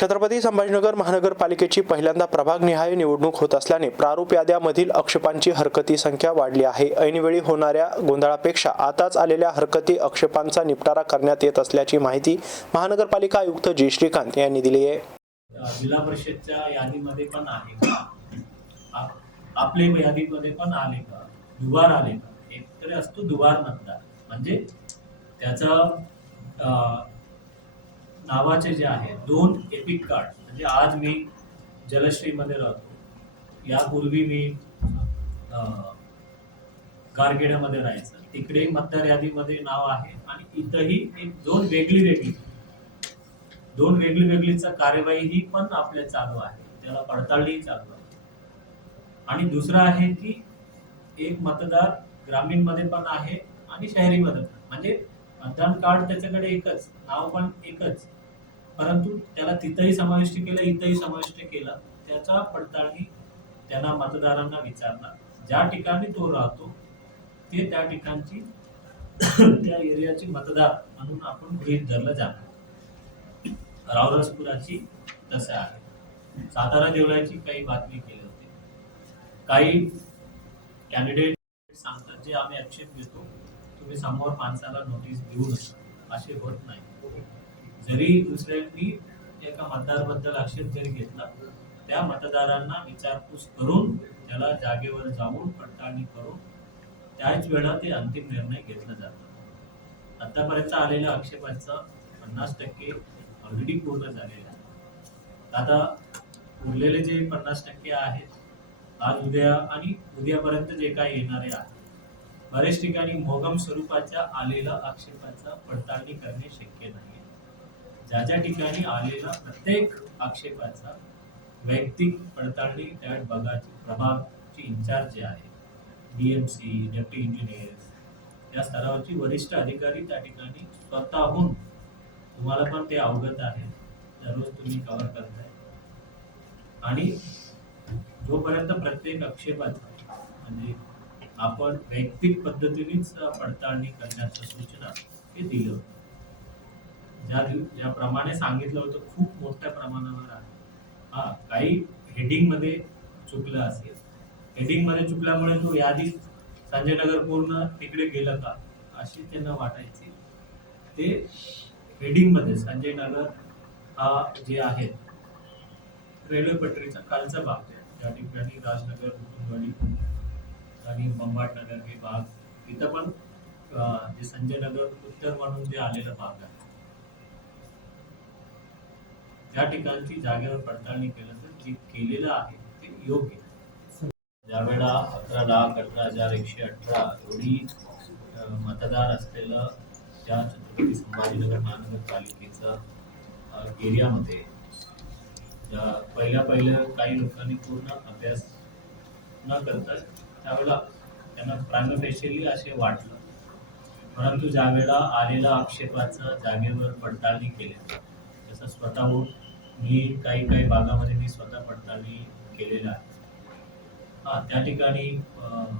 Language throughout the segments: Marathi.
छत्रपती संभाजीनगर महानगरपालिकेची पहिल्यांदा प्रभागनिहाय निवडणूक होत असल्याने प्रारूप याद्यामधील आक्षेपांची हरकती संख्या वाढली आहे. ऐनवेळी होणाऱ्या गोंधळापेक्षा आताच आलेल्या हरकती आक्षेपांचा निपटारा करण्यात येत असल्याची माहिती महानगरपालिका आयुक्त जी. श्रीकांत यांनी दिली आहे. जिल्हा परिषदच्या यादीमध्ये पण आहे आपले यादीमध्ये पण आले का? दुबार आले का? एकतरी असतो दुबार म्हणतात. म्हणजे त्याचा नावाचे जे आहे दोन एपिक कार्ड म्हणजे आज मी जलश्रीमध्ये राहतो. यापूर्वी मी गारगेड्यामध्ये राहायचं. तिकडे मतदार यादीमध्ये नाव आहे आणि इथंही एक दोन वेगळी वेगळी. दोन वेगळी वेगळीचा कार्यवाही ही पण आपल्या चालू आहे. त्याला पडताळणी चालू आहे. आणि दुसरं आहे की एक मतदार ग्रामीणमध्ये पण आहे आणि शहरीमध्ये पण. म्हणजे मतदान कार्ड त्याच्याकडे एकच नाव पण एकच. परंतु त्याला तिथंही समाविष्ट केलं इथंही समाविष्ट केलं. त्याचा पडताळणी त्यांना मतदारांना विचारणार. ज्या ठिकाणी तो राहतो ते त्या ठिकाणची त्या एरियाची मतदार म्हणून आपण गृहित धरलं जाणार. रावरसपुराची तसं आहे. सातारा देवळाची काही बातमी केली होती. काही कॅन्डिडेट सांगतात जे आम्ही आक्षेप घेतो. तुम्ही समोर माणसाला नोटीस देऊ नका. असे होत नाही. जरी दुसऱ्यांनी एका मतदारबद्दल आक्षेप जरी घेतला त्या मतदारांना विचारपूस करून त्याला जागेवर जाऊन पडताळणी करून त्याच वेळा ते अंतिम निर्णय घेतला जातो. आतापर्यंत आलेल्या आक्षेपाचा पन्नास टक्के ऑलरेडी पूर्ण झालेला आहे. आता उरलेले जे पन्नास टक्के आहेत आज उद्या आणि उद्यापर्यंत जे काही येणारे आहेत बरेच ठिकाणी मोगम स्वरूपाच्या आलेला आक्षेपाचा पडताळणी करणे शक्य नाही. ज्या ज्या ठिकाणी आलेला प्रत्येक आक्षेपाचा वैयक्तिक पडताळणी त्या बघाची प्रभागची इन्चार्ज जे आहे B M C deputy engineer या स्तरावरची वरिष्ठ अधिकारी त्या ठिकाणी स्वतःहून तुम्हाला पण ते अवगत आहे दररोज तुम्ही कव्हर करताय. आणि जोपर्यंत प्रत्येक आक्षेपाचा म्हणजे आपण वैयक्तिक पद्धतीनेच पडताळणी करण्याच्या सूचना हे दिलं होतं. ज्या ज्याप्रमाणे सांगितलं होतं खूप मोठ्या प्रमाणावर आहे. हा काही हेडिंगमध्ये चुकलं असेल. हेडिंगमध्ये चुकल्यामुळे तो यादी संजय नगर पूर्ण तिकडे गेलं का अशी त्यांना वाटायची. ते हेडिंगमध्ये संजय नगर हा जे आहे रेल्वे पटरीचा खालचा भाग आहे. त्या ठिकाणी राजनगर कुटुंबवाडी आणि बंबाट नगर हे भाग तिथं पण जे संजय नगर उत्तर म्हणून जे आलेला भाग आहे त्या ठिकाणची जागेवर पडताळणी केलं तर जे केलेलं आहे ते योग्य आहे. ज्यावेळेला अकरा लाख अठरा हजार एकशे अठरा एवढी मतदार असलेलं त्या छत्रपती संभाजीनगर महानगरपालिकेचं एरियामध्ये पहिल्या पहिल्या काही लोकांनी पूर्ण अभ्यास न करता त्यावेळेला त्यांना प्राणफेशियली असे वाटलं. परंतु ज्यावेळेला आलेल्या आक्षेपाचं जागेवर पडताळणी केली तसं स्वतःहून मी काही काही भागामध्ये मी स्वतः पडताळणी केलेलं आहे. हा त्या ठिकाणी अं,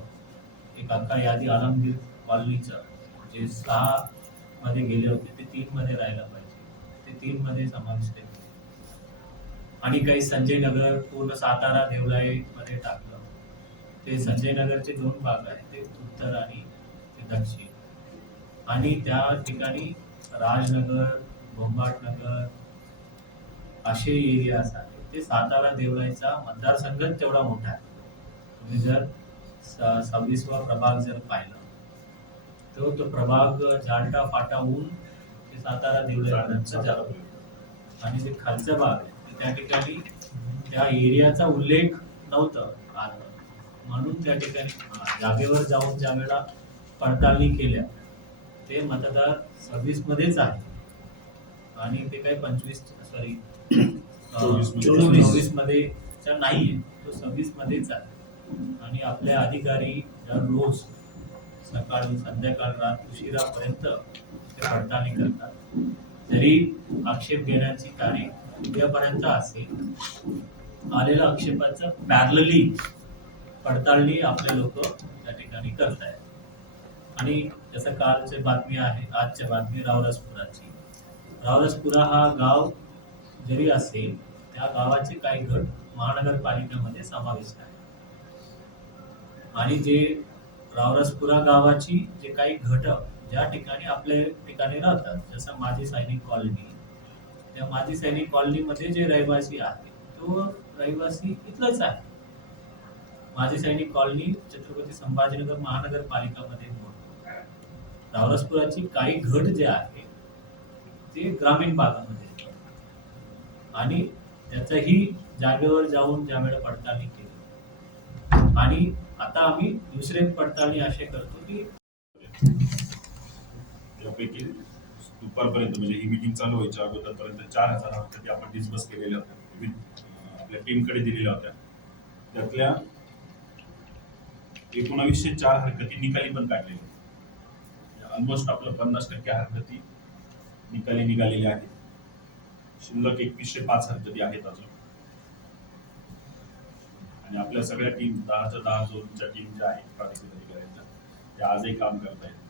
एक अख्खा यादी आलमगीर कॉलनीचं जे सहा मध्ये गेले होते ते तीन मध्ये राहायला पाहिजे. ते तीन मध्ये समाविष्ट केले. आणि काही संजय नगर पूर्ण सातारा देवलाई मध्ये टाकलं. ते संजय नगरचे दोन भाग आहेत ते उत्तर आणि ते दक्षिण. आणि त्या ठिकाणी राजनगर गोंबाटनगर असे एरियाज आहेत. ते सातारा देवळाईचा मतदारसंघ तेवढा मोठा आहे. तुम्ही जर सव्वीसवा प्रभाग जर पाहिला तर तो प्रभाग जालटा फाटाहून ते सातारा देवळाईपर्यंत जातो. आणि जे खालचा भाग आहे ते त्या ठिकाणी त्या एरियाचा उल्लेख नव्हता. म्हणून त्या ठिकाणी जागेवर जाऊन ज्या वेळेला पडताळणी केल्या ते मतदार सव्वीस मध्येच आहे आणि ते काही पंचवीस सॉरी चोवीसमध्ये. नाहीये तो सव्वीस मध्येच आहे. आणि आपले अधिकारी दररोज सकाळी संध्याकाळ रात उशिरापर्यंत ते पडताळणी करतात. जरी आक्षेप घेण्याची तारीख उद्यापर्यंत असेल. आलेल्या आक्षेपाचं पॅरलली पडताळणी आपले लोक त्या ठिकाणी करत आहेत आणि जसं कालचे बातमी आहे आजच्या बातमी रावरसपुराची. रावरसपुरा हा गाव जरी असेल त्या गावाचे काही गट महानगरपालिकेमध्ये समाविष्ट आहे. आणि जे रावरसपुरा गावाची जे काही घटक ज्या ठिकाणी आपल्या ठिकाणी राहतात जसं माजी सैनिक कॉलनी त्या माजी सैनिक कॉलनीमध्ये जे रहिवासी आहे तो रहिवासी इथलंच आहे. माझी सैनिक कॉलनी छत्रपती संभाजीनगर महानगरपालिकामध्ये रावरसपुराची काही घट जे आहे ते ग्रामीण भागामध्ये आणि त्याचंही जागेवर जाऊन ज्यावेळेला पडताळणी केली. आणि आता आम्ही दुसरे पडताळणी असे करतो की यापैकी दुपारपर्यंत म्हणजे ही मीटिंग चालू व्हायच्या अगोदरपर्यंत चार हजार आपण डिस्बस केलेल्या होत्या. आपल्या टीमकडे दिलेल्या होत्या. त्यातल्या एकोणावीसशे चार हरकती निकाली पण काढलेल्या ऑलमोस्ट आपलं पन्नास टक्के हरकती निकाली निघालेल्या आहेत. शिल्लक एकवीसशे पाच हरकती आहेत अजून. आणि आपल्या सगळ्या टीम दहाच्या दहा झोनच्या टीम ज्या आहेत प्रादेशिक अधिकाऱ्यांच्या त्या आजही काम करतायत. आहेत